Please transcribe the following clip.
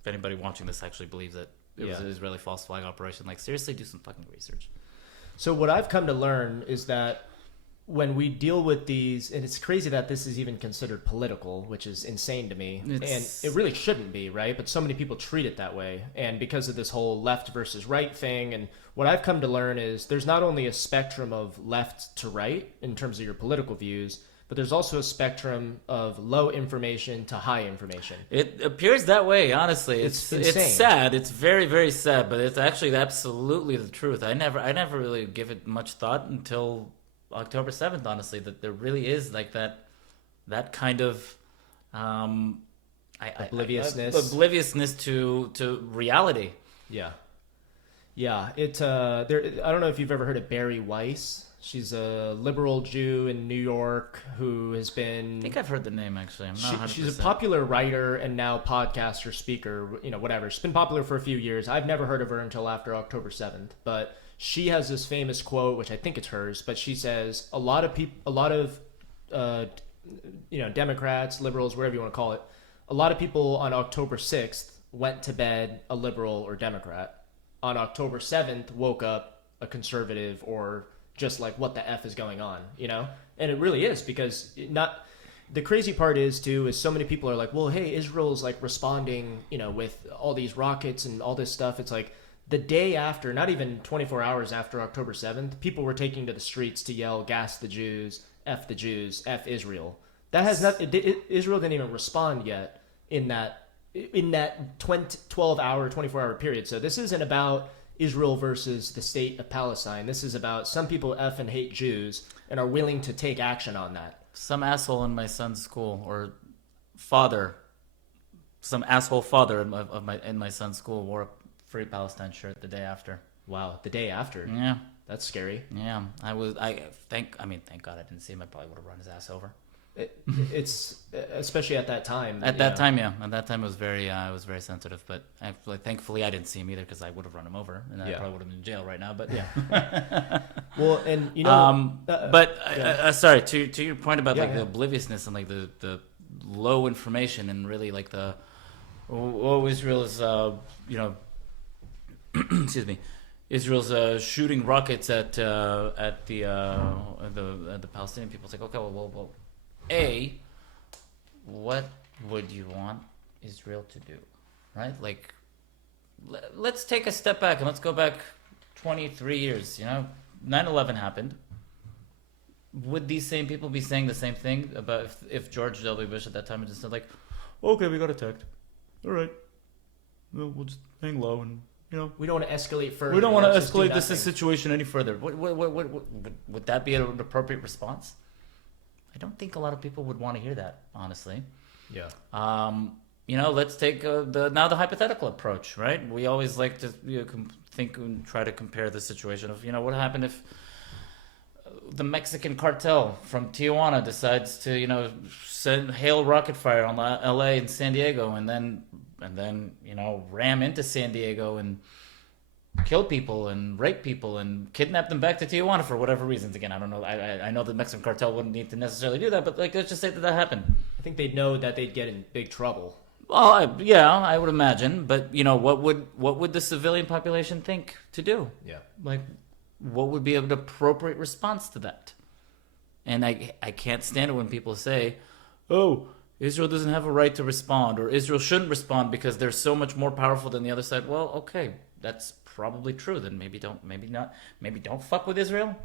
if anybody watching this actually believes that it was an Israeli false flag operation, like seriously, do some fucking research. So what I've come to learn is that when we deal with these, and it's crazy that this is even considered political, which is insane to me, and it really shouldn't be, right? But so many people treat it that way, and because of this whole left versus right thing, and what I've come to learn is there's not only a spectrum of left to right in terms of your political views, but there's also a spectrum of low information to high information. It appears that way, honestly. It's sad. It's very, very sad, but it's actually absolutely the truth. I never really give it much thought until October 7th, honestly, that there really is like that kind of obliviousness to reality. Yeah. It I don't know if you've ever heard of Barry Weiss. She's a liberal Jew in New York who has been... I think I've heard the name, actually. I'm not 100%. She's a popular writer and now podcaster, speaker, whatever. She's been popular for a few years. I've never heard of her until after October 7th. But she has this famous quote, which I think it's hers, but she says, a lot of Democrats, liberals, whatever you want to call it, a lot of people on October 6th went to bed a liberal or Democrat. On October 7th, woke up a conservative or... just like what the F is going on, And it really is, because the crazy part is so many people are like, well, hey, Israel's like responding, with all these rockets and all this stuff. It's like the day after, not even 24 hours after October 7th, people were taking to the streets to yell, gas the Jews, F Israel. That has nothing, Israel didn't even respond yet in that 12-hour, 24-hour period. So this isn't about Israel versus the state of Palestine. This is about some people F and hate Jews and are willing to take action on that. Some asshole in my son's school, or father, some asshole father in my son's school wore a Free Palestine shirt the day after. Wow, the day after? Yeah. That's scary. Yeah, thank God I didn't see him. I probably would have run his ass over. It's especially at that time. At that time, it was very sensitive. But thankfully, I didn't see him either, because I would have run him over, and I probably would have been in jail right now. But yeah. Well, and sorry, to your point about the obliviousness and like the low information, and really like Israel is excuse me. Israel's shooting rockets at the Palestinian people. It's like, okay, well, what would you want Israel to do, right? Like, let's take a step back and let's go back 23 years. 9/11 happened. Would these same people be saying the same thing about if George W. Bush at that time had just said like, okay, we got attacked. All right, we'll just hang low and. We don't want to escalate further. We don't want to escalate this situation any further. Would that be an appropriate response? I don't think a lot of people would want to hear that, honestly. Yeah. Let's take the hypothetical approach, right? We always like to think and try to compare the situation of, what happened if the Mexican cartel from Tijuana decides to, send hail rocket fire on LA and San Diego, and then ram into San Diego and kill people and rape people and kidnap them back to Tijuana for whatever reasons. Again, I don't know. I know the Mexican cartel wouldn't need to necessarily do that, but let's just say that happened. I think they'd know that they'd get in big trouble. Well, I would imagine, but what would the civilian population think to do? Yeah. Like, what would be an appropriate response to that? And I can't stand it when people say, "Oh, Israel doesn't have a right to respond," or Israel shouldn't respond because they're so much more powerful than the other side. Well, okay, that's probably true. Then maybe don't fuck with Israel.